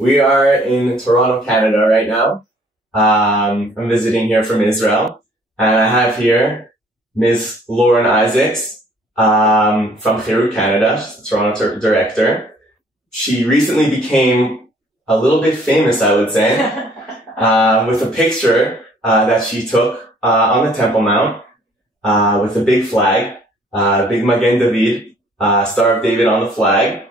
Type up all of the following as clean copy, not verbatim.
We are in Toronto, Canada right now. I'm visiting here from Israel, and I have here Ms. Lorен Aiyziks from Xerut, Canada. She's the Toronto director. She recently became a little bit famous, I would say, with a picture that she took on the Temple Mount with a big flag, big magen-dוד, Star of David on the flag.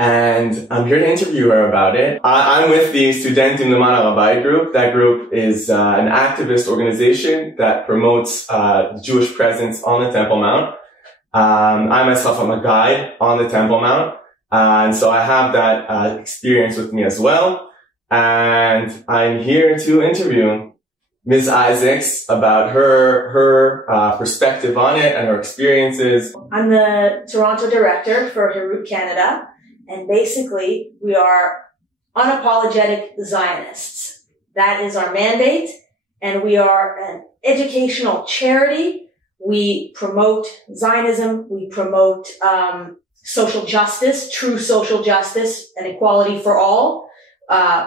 And I'm here to interview her about it. I'm with the Studentim למען הבית group. That group is an activist organization that promotes the Jewish presence on the Temple Mount. I myself am a guide on the Temple Mount, and so I have that experience with me as well. And I'm here to interview Ms. Aiyziks about her perspective on it and her experiences. I'm the Toronto director for Xerut, Canada. And basically, we are unapologetic Zionists. That is our mandate. And we are an educational charity. We promote Zionism. We promote social justice, true social justice, and equality for all.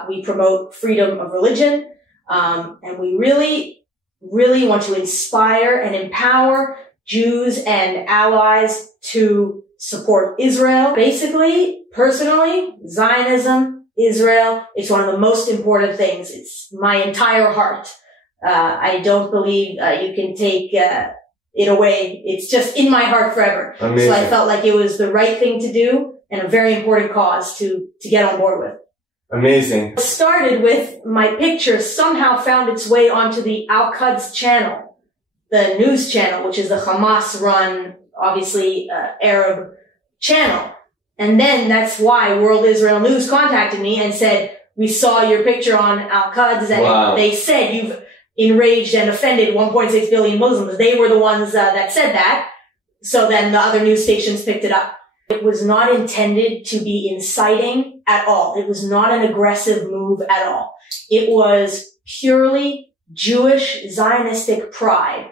We promote freedom of religion. And we really, really want to inspire and empower Jews and allies to support Israel. Basically, personally, Zionism, Israel, it's one of the most important things. It's my entire heart. I don't believe you can take it away. It's just in my heart forever. Amazing. So I felt like it was the right thing to do and a very important cause to get on board with. Amazing. It started with my picture somehow found its way onto the Al-Quds channel, the news channel, which is the Hamas-run, obviously, Arab channel. And then that's why World Israel News contacted me and said, we saw your picture on Al-Quds, and they said you've enraged and offended 1.6 billion Muslims. They were the ones that said that. So then the other news stations picked it up. It was not intended to be inciting at all. It was not an aggressive move at all. It was purely Jewish Zionistic pride.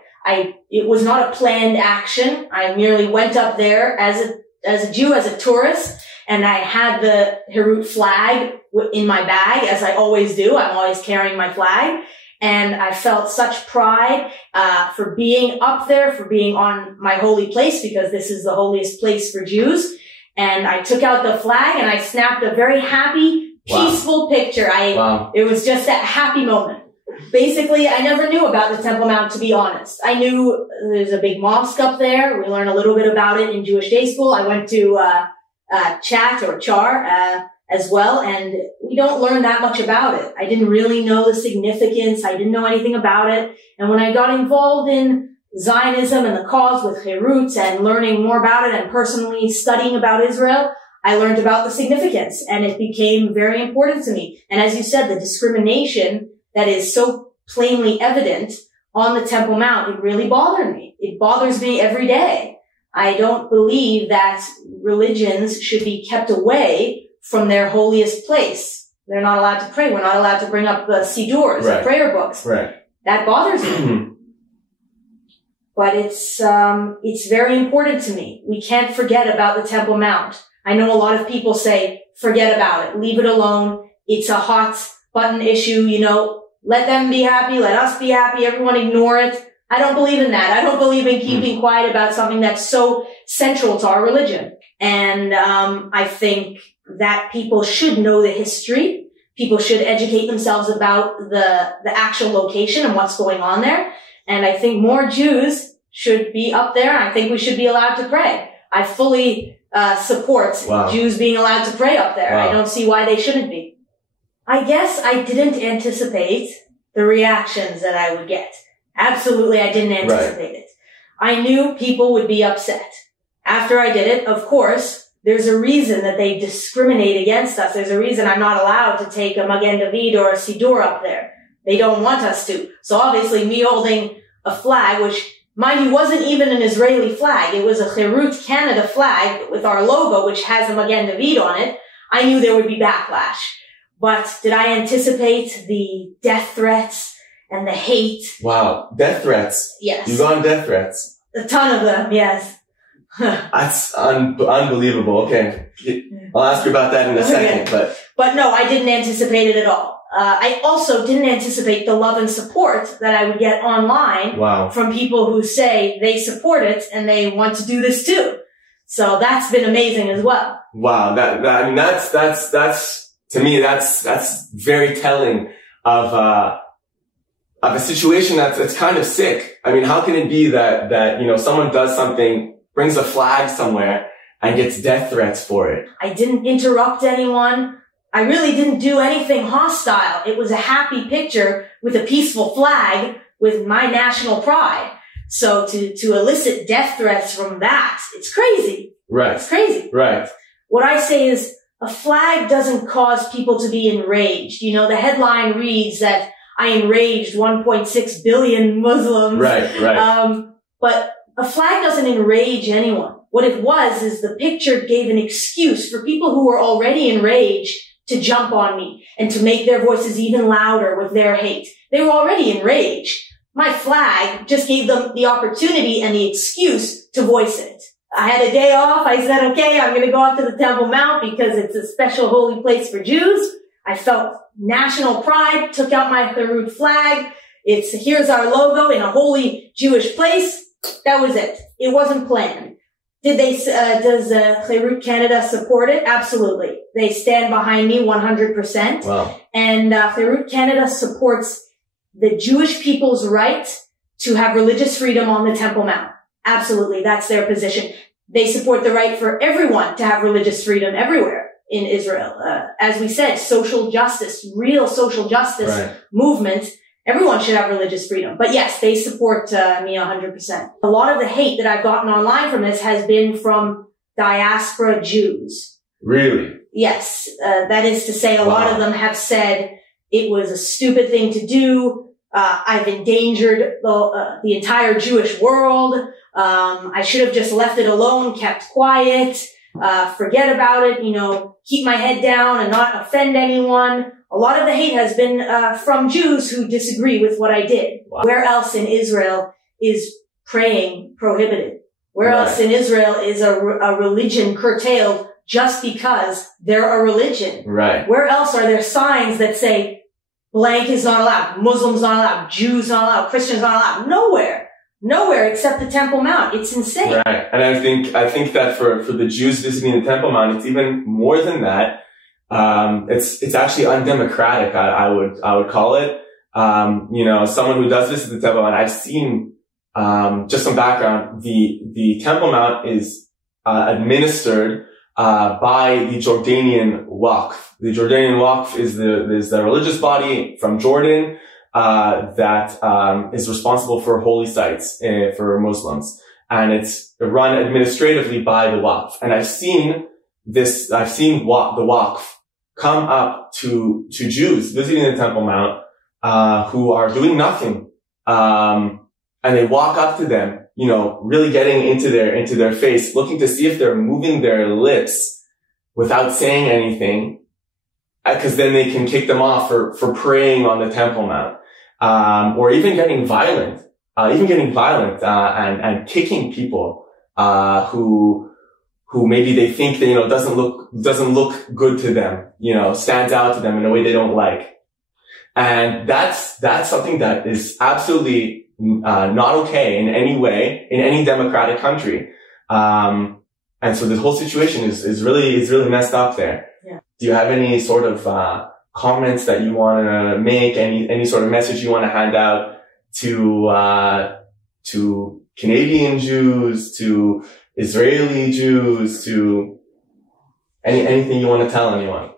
It was not a planned action. I merely went up there as a Jew, as a tourist, and I had the Xerut flag in my bag, as I always do. I'm always carrying my flag. And I felt such pride, for being up there, for being on my holy place, because this is the holiest place for Jews. And I took out the flag and I snapped a very happy, peaceful picture. It was just that happy moment. Basically, I never knew about the Temple Mount, to be honest. I knew there's a big mosque up there. We learned a little bit about it in Jewish day school. I went to Char as well, and we don't learn that much about it. I didn't really know the significance. I didn't know anything about it. And when I got involved in Zionism and the cause with Xerut and learning more about it and personally studying about Israel, I learned about the significance, and it became very important to me. And as you said, the discrimination that is so plainly evident on the Temple Mount, it really bothered me. It bothers me every day. I don't believe that religions should be kept away from their holiest place. They're not allowed to pray. We're not allowed to bring up the sidurs, the prayer books. Right. That bothers me. But it's very important to me. We can't forget about the Temple Mount. I know a lot of people say, forget about it, leave it alone. It's a hot button issue, let them be happy, let us be happy, everyone ignore it. I don't believe in that. I don't believe in keeping quiet about something that's so central to our religion. And I think that people should know the history. People should educate themselves about the actual location and what's going on there. And I think more Jews should be up there. I think we should be allowed to pray. I fully support Jews being allowed to pray up there. I don't see why they shouldn't be. I guess I didn't anticipate the reactions that I would get. Absolutely, I didn't anticipate it. I knew people would be upset. After I did it, of course, there's a reason that they discriminate against us. There's a reason I'm not allowed to take a magen-dוד or a sidur up there. They don't want us to. So obviously, me holding a flag, which, mind you, wasn't even an Israeli flag. It was a Xerut Canada flag with our logo, which has a magen-dוד on it. I knew there would be backlash. But did I anticipate the death threats and the hate? Wow. Death threats? Yes. You've gotten death threats? A ton of them, yes. That's unbelievable. Okay. I'll ask you about that in a second, But no, I didn't anticipate it at all. I also didn't anticipate the love and support that I would get online from people who say they support it and they want to do this too. So that's been amazing as well. Wow. I mean, that's, to me, that's very telling of a situation that's kind of sick. I mean, how can it be that, you know, someone does something, brings a flag somewhere and gets death threats for it? I didn't interrupt anyone. I really didn't do anything hostile. It was a happy picture with a peaceful flag with my national pride. So to elicit death threats from that, it's crazy. Right. It's crazy. Right. What I say is a flag doesn't cause people to be enraged. You know, the headline reads that I enraged 1.6 billion Muslims. Right. But a flag doesn't enrage anyone. What it was is the picture gave an excuse for people who were already enraged to jump on me and to make their voices even louder with their hate. They were already enraged. My flag just gave them the opportunity and the excuse to voice it. I had a day off. I said, okay, I'm going to go up to the Temple Mount because it's a special holy place for Jews. I felt national pride, took out my Harut flag. Here's our logo in a holy Jewish place. That was it. It wasn't planned. Does Harut Canada support it? Absolutely. They stand behind me 100%. Wow. And Harut Canada supports the Jewish people's right to have religious freedom on the Temple Mount. Absolutely. That's their position. They support the right for everyone to have religious freedom everywhere in Israel. As we said, social justice, real social justice movement. Everyone should have religious freedom. But yes, they support me 100%. A lot of the hate that I've gotten online from this has been from diaspora Jews. Really? Yes. That is to say, a lot of them have said it was a stupid thing to do. I've endangered the entire Jewish world. I should have just left it alone, kept quiet, forget about it, you know, keep my head down and not offend anyone. A lot of the hate has been from Jews who disagree with what I did. Wow. Where else in Israel is praying prohibited? Where else in Israel is a religion curtailed just because they're a religion? Right. Where else are there signs that say blank is not allowed, Muslims not allowed, Jews not allowed, Christians not allowed? Nowhere except the Temple Mount. It's insane. Right. And I think that for the Jews visiting the Temple Mount, it's even more than that. It's actually undemocratic, I would call it. You know, someone who does visit the Temple Mount, I've seen, just some background. The Temple Mount is, administered, by the Jordanian Waqf. The Jordanian Waqf is the religious body from Jordan, that, is responsible for holy sites, for Muslims. And it's run administratively by the Waqf. And I've seen the Waqf come up to Jews visiting the Temple Mount, who are doing nothing. And they walk up to them, you know, really getting into their face, looking to see if they're moving their lips without saying anything, because then they can kick them off for praying on the Temple Mount. Or even getting violent, and kicking people, who maybe they think that, you know, doesn't look good to them, you know, stands out to them in a way they don't like. And that's something that is absolutely, not okay in any way, in any democratic country. And so this whole situation is really messed up there. Yeah. Do you have any sort of, comments that you want to make, any sort of message you want to hand out to Canadian Jews, to Israeli Jews, to anything you want to tell anyone?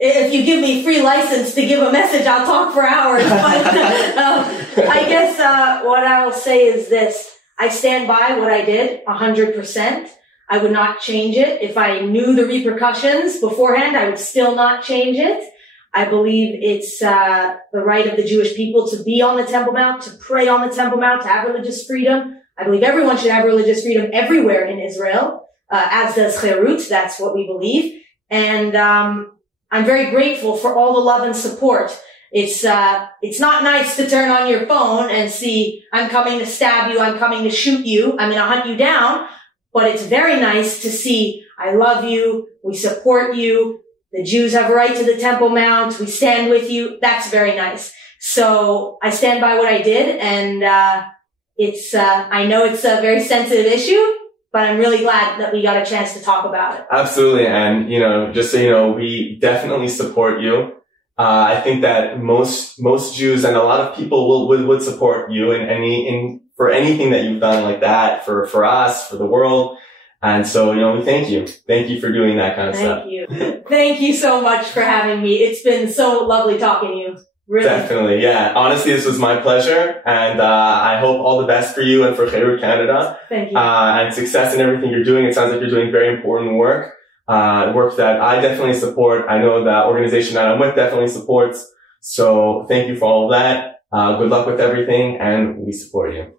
If you give me free license to give a message, I'll talk for hours. But I guess what I will say is this. I stand by what I did 100%. I would not change it. If I knew the repercussions beforehand, I would still not change it. I believe it's the right of the Jewish people to be on the Temple Mount, to pray on the Temple Mount, to have religious freedom. I believe everyone should have religious freedom everywhere in Israel, as does Harut. That's what we believe. And I'm very grateful for all the love and support. It's not nice to turn on your phone and see, I'm coming to stab you, I'm coming to shoot you, I'm going to hunt you down. but it's very nice to see, I love you, we support you, the Jews have a right to the Temple Mount, we stand with you. That's very nice. So I stand by what I did, and I know it's a very sensitive issue, but I'm really glad that we got a chance to talk about it. Absolutely. And, just so you know, we definitely support you. I think that most Jews and a lot of people would support you for anything that you've done like that for us, for the world. And so, we thank you. Thank you for doing that kind of stuff. Thank you. Thank you so much for having me. It's been so lovely talking to you. Really. Definitely. Yeah. Honestly, this was my pleasure. And, I hope all the best for you and for Xerut Canada. Thank you. And success in everything you're doing. It sounds like you're doing very important work. Work that I definitely support. I know the organization that I'm with definitely supports. So thank you for all of that. Good luck with everything, and we support you.